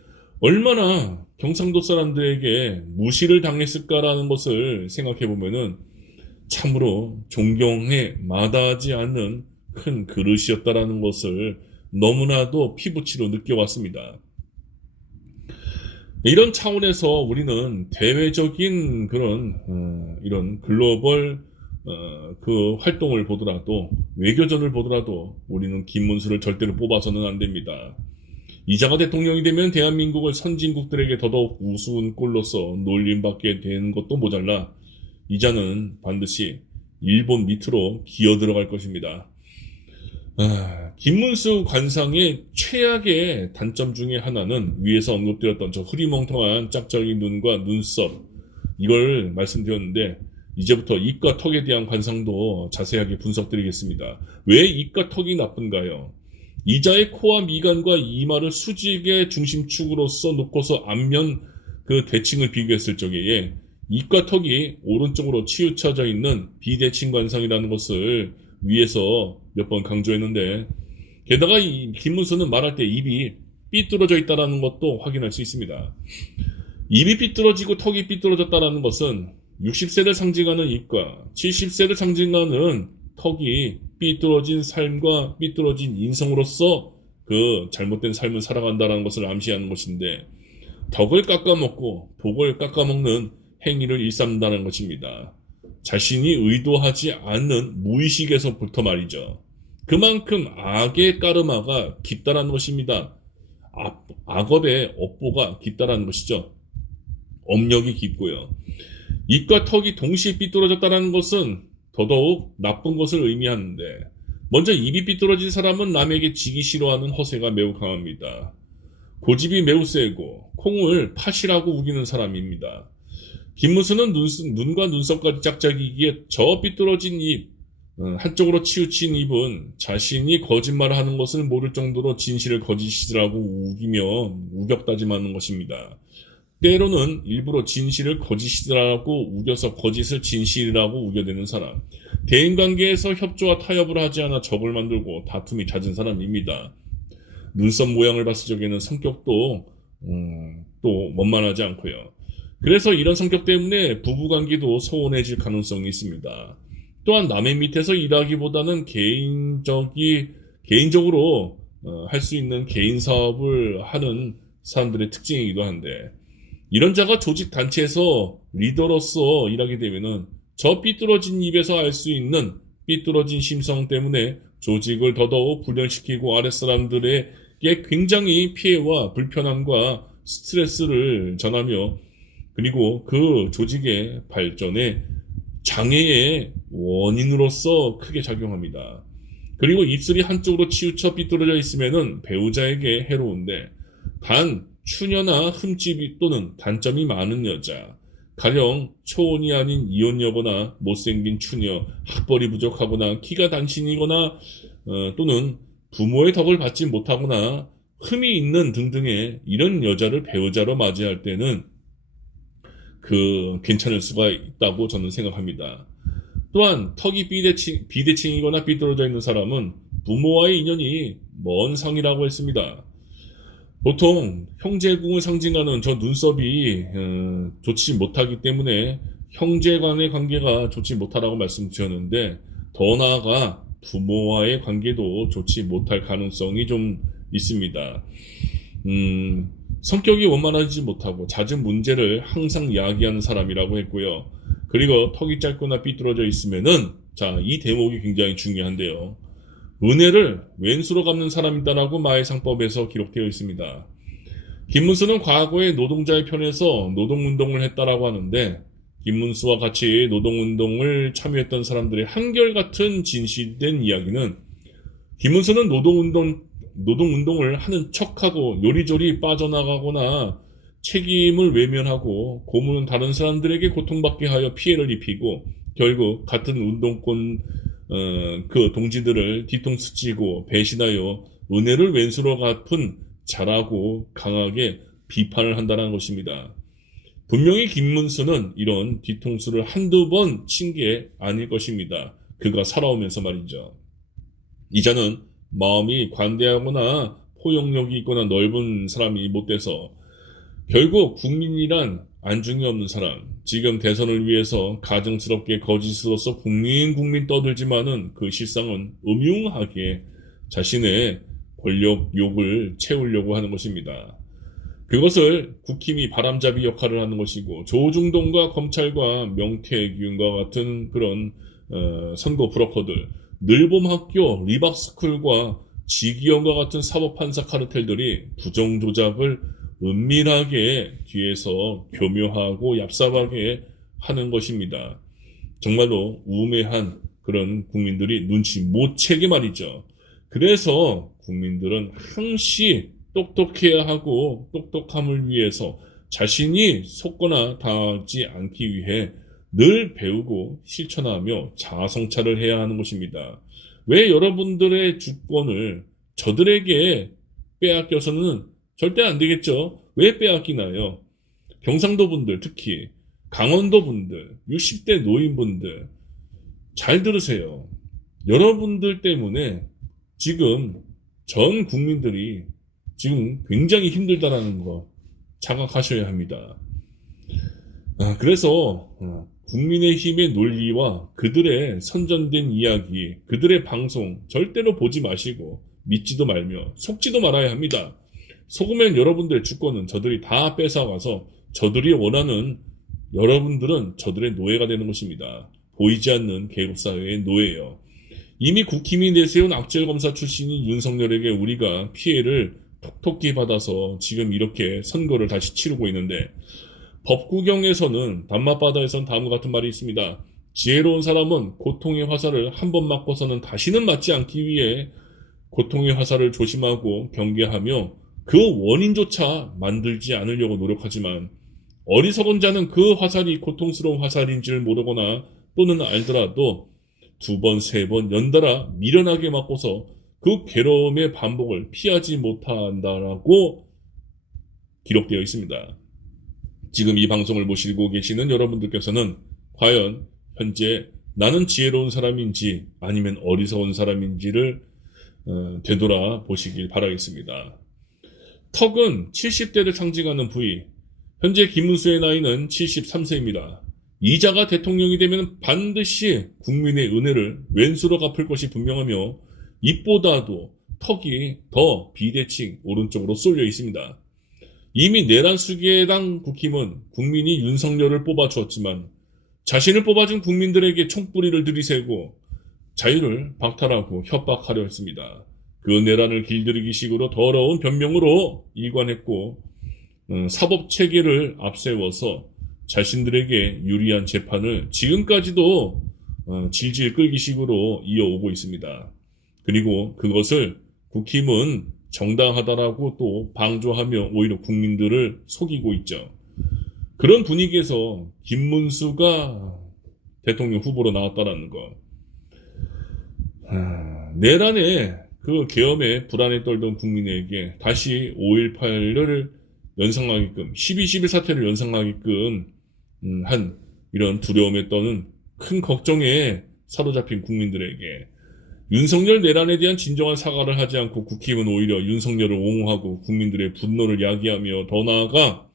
얼마나 경상도 사람들에게 무시를 당했을까라는 것을 생각해 보면은 참으로 존경에 마다하지 않는 큰 그릇이었다라는 것을 너무나도 피부치로 느껴왔습니다. 이런 차원에서 우리는 대외적인 그런 이런 글로벌 그 활동을 보더라도 외교전을 보더라도 우리는 김문수를 절대로 뽑아서는 안 됩니다. 이자가 대통령이 되면 대한민국을 선진국들에게 더더욱 우스운 꼴로서 놀림받게 되는 것도 모자라 이자는 반드시 일본 밑으로 기어 들어갈 것입니다. 김문수 관상의 최악의 단점 중에 하나는 위에서 언급되었던 저 흐리멍텅한 짝짝이 눈과 눈썹 이걸 말씀드렸는데 이제부터 입과 턱에 대한 관상도 자세하게 분석드리겠습니다. 왜 입과 턱이 나쁜가요? 이자의 코와 미간과 이마를 수직의 중심축으로서 놓고서 앞면 그 대칭을 비교했을 적에 입과 턱이 오른쪽으로 치우쳐져 있는 비대칭 관상이라는 것을 위에서 몇 번 강조했는데 게다가 이 김문수는 말할 때 입이 삐뚤어져 있다는 것도 확인할 수 있습니다. 입이 삐뚤어지고 턱이 삐뚤어졌다는 것은 60세를 상징하는 입과 70세를 상징하는 턱이 삐뚤어진 삶과 삐뚤어진 인성으로서 그 잘못된 삶을 살아간다는 것을 암시하는 것인데 덕을 깎아먹고 복을 깎아먹는 행위를 일삼는다는 것입니다. 자신이 의도하지 않는 무의식에서부터 말이죠. 그만큼 악의 까르마가 깊다라는 것입니다. 악업의 업보가 깊다라는 것이죠. 업력이 깊고요. 입과 턱이 동시에 삐뚤어졌다는 것은 더더욱 나쁜 것을 의미하는데 먼저 입이 삐뚤어진 사람은 남에게 지기 싫어하는 허세가 매우 강합니다. 고집이 매우 세고 콩을 팥이라고 우기는 사람입니다. 김문수는 눈과 눈썹까지 짝짝이기에 저 삐뚤어진 입, 한쪽으로 치우친 입은 자신이 거짓말을 하는 것을 모를 정도로 진실을 거짓이라고 우기며 우격다짐하는 것입니다. 때로는 일부러 진실을 거짓이라고 우겨서 거짓을 진실이라고 우겨대는 사람. 대인관계에서 협조와 타협을 하지 않아 적을 만들고 다툼이 잦은 사람입니다. 눈썹 모양을 봤을 적에는 성격도 또 원만하지 않고요. 그래서 이런 성격 때문에 부부관계도 소원해질 가능성이 있습니다. 또한 남의 밑에서 일하기보다는 개인적으로 할 수 있는 개인 사업을 하는 사람들의 특징이기도 한데 이런 자가 조직 단체에서 리더로서 일하게 되면은 저 삐뚤어진 입에서 알 수 있는 삐뚤어진 심성 때문에 조직을 더더욱 훈련시키고 아랫사람들에게 굉장히 피해와 불편함과 스트레스를 전하며 그리고 그 조직의 발전에 장애의 원인으로서 크게 작용합니다. 그리고 입술이 한쪽으로 치우쳐 삐뚤어져 있으면은 배우자에게 해로운데, 단 추녀나 흠집이 또는 단점이 많은 여자, 가령 초혼이 아닌 이혼녀거나 못생긴 추녀, 학벌이 부족하거나 키가 단신이거나 또는 부모의 덕을 받지 못하거나 흠이 있는 등등의 이런 여자를 배우자로 맞이할 때는 괜찮을 수가 있다고 저는 생각합니다. 또한 턱이 비대칭이거나 삐뚤어져 있는 사람은 부모와의 인연이 먼 상이라고 했습니다. 보통 형제궁을 상징하는 저 눈썹이 좋지 못하기 때문에 형제 간의 관계가 좋지 못하다고 말씀드렸는데, 더 나아가 부모와의 관계도 좋지 못할 가능성이 좀 있습니다. 성격이 원만하지 못하고 잦은 문제를 항상 야기하는 사람이라고 했고요. 그리고 턱이 짧거나 삐뚤어져 있으면은, 자, 이 대목이 굉장히 중요한데요. 은혜를 왼수로 갚는 사람이다라고 마해상법에서 기록되어 있습니다. 김문수는 과거에 노동자의 편에서 노동운동을 했다라고 하는데, 김문수와 같이 노동운동을 참여했던 사람들의 한결같은 진실된 이야기는, 김문수는 노동운동을 하는 척하고 요리조리 빠져나가거나 책임을 외면하고 고문은 다른 사람들에게 고통받게 하여 피해를 입히고, 결국 같은 운동권 그 동지들을 뒤통수 치고 배신하여 은혜를 왼수로 갚은 자라고 강하게 비판을 한다는 것입니다. 분명히 김문수는 이런 뒤통수를 한두 번 친 게 아닐 것입니다. 그가 살아오면서 말이죠. 이자는 마음이 관대하거나 포용력이 있거나 넓은 사람이 못 돼서 결국 국민이란 안중에 없는 사람, 지금 대선을 위해서 가증스럽게 거짓으로서 국민 떠들지만은 그 실상은 음흉하게 자신의 권력욕을 채우려고 하는 것입니다. 그것을 국힘이 바람잡이 역할을 하는 것이고, 조중동과 검찰과 명태균과 같은 그런 선거 브로커들, 늘봄학교, 리박스쿨과 지기현과 같은 사법판사 카르텔들이 부정조작을 은밀하게 뒤에서 교묘하고 얍삽하게 하는 것입니다. 정말로 우매한 그런 국민들이 눈치 못 채게 말이죠. 그래서 국민들은 항시 똑똑해야 하고, 똑똑함을 위해서 자신이 속거나 당하지 않기 위해 늘 배우고 실천하며 자아성찰을 해야 하는 것입니다. 왜 여러분들의 주권을 저들에게 빼앗겨서는 절대 안 되겠죠. 왜 빼앗기나요? 경상도 분들, 특히 강원도 분들, 60대 노인분들, 잘 들으세요. 여러분들 때문에 지금 전 국민들이 지금 굉장히 힘들다라는 거 자각하셔야 합니다. 그래서 국민의힘의 논리와 그들의 선전된 이야기, 그들의 방송 절대로 보지 마시고 믿지도 말며 속지도 말아야 합니다. 속으면 여러분들의 주권은 저들이 다 뺏어가서 저들이 원하는, 여러분들은 저들의 노예가 되는 것입니다. 보이지 않는 계급사회의 노예예요. 이미 국힘이 내세운 악질검사 출신인 윤석열에게 우리가 피해를 톡톡히 받아서 지금 이렇게 선거를 다시 치르고 있는데, 법구경에서는 단맛바다에선 다음과 같은 말이 있습니다. 지혜로운 사람은 고통의 화살을 한 번 맞고서는 다시는 맞지 않기 위해 고통의 화살을 조심하고 경계하며 그 원인조차 만들지 않으려고 노력하지만, 어리석은 자는 그 화살이 고통스러운 화살인지를 모르거나 또는 알더라도 두 번, 세 번 연달아 미련하게 맞고서 그 괴로움의 반복을 피하지 못한다라고 기록되어 있습니다. 지금 이 방송을 보시고 계시는 여러분들께서는 과연 현재 나는 지혜로운 사람인지 아니면 어리석은 사람인지를 되돌아 보시길 바라겠습니다. 턱은 70대를 상징하는 부위. 현재 김문수의 나이는 73세입니다. 이자가 대통령이 되면 반드시 국민의 은혜를 왼수로 갚을 것이 분명하며, 입보다도 턱이 더 비대칭 오른쪽으로 쏠려 있습니다. 이미 내란수계당 국힘은 국민이 윤석열을 뽑아주었지만 자신을 뽑아준 국민들에게 총뿌리를 들이세고 자유를 박탈하고 협박하려 했습니다. 그 내란을 길들이기 식으로 더러운 변명으로 일관했고, 사법체계를 앞세워서 자신들에게 유리한 재판을 지금까지도 질질 끌기 식으로 이어오고 있습니다. 그리고 그것을 국힘은 정당하다라고 또 방조하며 오히려 국민들을 속이고 있죠. 그런 분위기에서 김문수가 대통령 후보로 나왔다라는 거. 내란에 그 계엄에 불안에 떨던 국민에게 다시 5.18을 연상하게끔 12.11 사태를 연상하게끔 한 이런 두려움에 떠는 큰 걱정에 사로잡힌 국민들에게 윤석열 내란에 대한 진정한 사과를 하지 않고 국힘은 오히려 윤석열을 옹호하고 국민들의 분노를 야기하며 더 나아가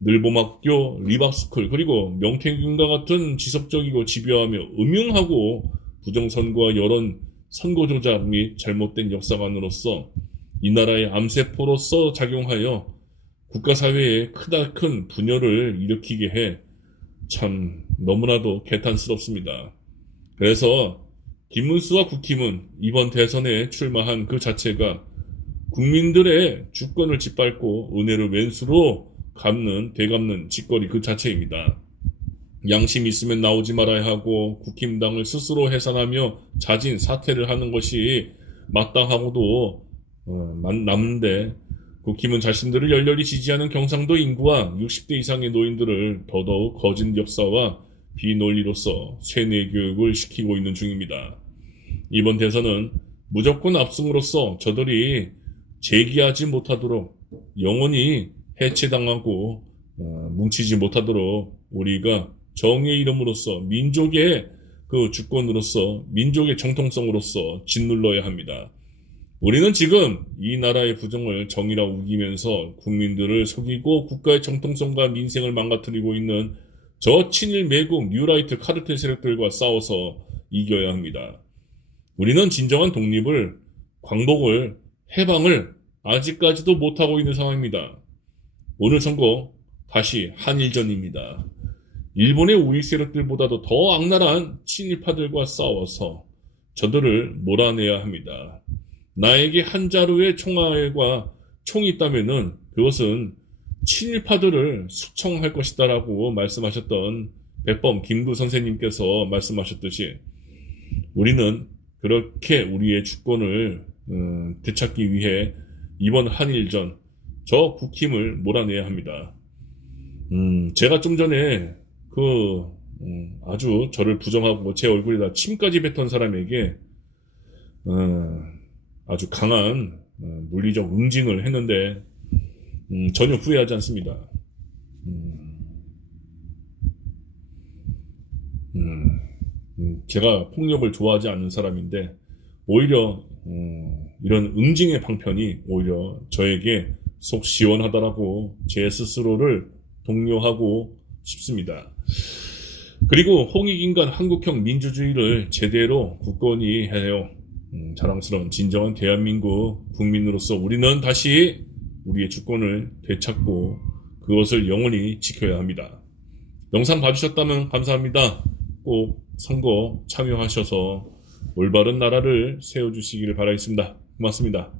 늘봄학교, 리박스쿨 그리고 명태균과 같은 지속적이고 집요하며 음흉하고 부정선거와 여론 선거 조작 및 잘못된 역사관으로서 이 나라의 암세포로서 작용하여 국가사회에 크다큰 분열을 일으키게 해 참 너무나도 개탄스럽습니다. 그래서 김문수와 국힘은 이번 대선에 출마한 그 자체가 국민들의 주권을 짓밟고 은혜를 왼수로 되갚는 짓거리 그 자체입니다. 양심 있으면 나오지 말아야 하고 국힘당을 스스로 해산하며 자진 사퇴를 하는 것이 마땅하고도 남는데 국힘은 자신들을 열렬히 지지하는 경상도 인구와 60대 이상의 노인들을 더더욱 거짓 역사와 비논리로서 세뇌 교육을 시키고 있는 중입니다. 이번 대선은 무조건 압승으로써 저들이 재기하지 못하도록 영원히 해체당하고 뭉치지 못하도록 우리가 정의의 이름으로써 민족의 그 주권으로서 민족의 정통성으로서 짓눌러야 합니다. 우리는 지금 이 나라의 부정을 정의라 우기면서 국민들을 속이고 국가의 정통성과 민생을 망가뜨리고 있는 저 친일 매국 뉴라이트 카르텔 세력들과 싸워서 이겨야 합니다. 우리는 진정한 독립을, 광복을, 해방을 아직까지도 못하고 있는 상황입니다. 오늘 선거 다시 한일전입니다. 일본의 우익 세력들보다도 더 악랄한 친일파들과 싸워서 저들을 몰아내야 합니다. 나에게 한 자루의 총알과 총이 있다면은 그것은 친일파들을 숙청할 것이다라고 말씀하셨던 백범 김구 선생님께서 말씀하셨듯이 우리는 그렇게 우리의 주권을 되찾기 위해 이번 한일전 저 국힘을 몰아내야 합니다. 제가 좀 전에 아주 저를 부정하고 제 얼굴에다 침까지 뱉은 사람에게 아주 강한 물리적 응징을 했는데 전혀 후회하지 않습니다. 제가 폭력을 좋아하지 않는 사람인데 오히려 이런 응징의 방편이 오히려 저에게 속 시원하다라고 제 스스로를 독려하고 싶습니다. 그리고 홍익인간 한국형 민주주의를 제대로 굳건히 해요. 자랑스러운 진정한 대한민국 국민으로서 우리는 다시 우리의 주권을 되찾고 그것을 영원히 지켜야 합니다. 영상 봐주셨다면 감사합니다. 꼭 선거 참여하셔서 올바른 나라를 세워주시기를 바라겠습니다. 고맙습니다.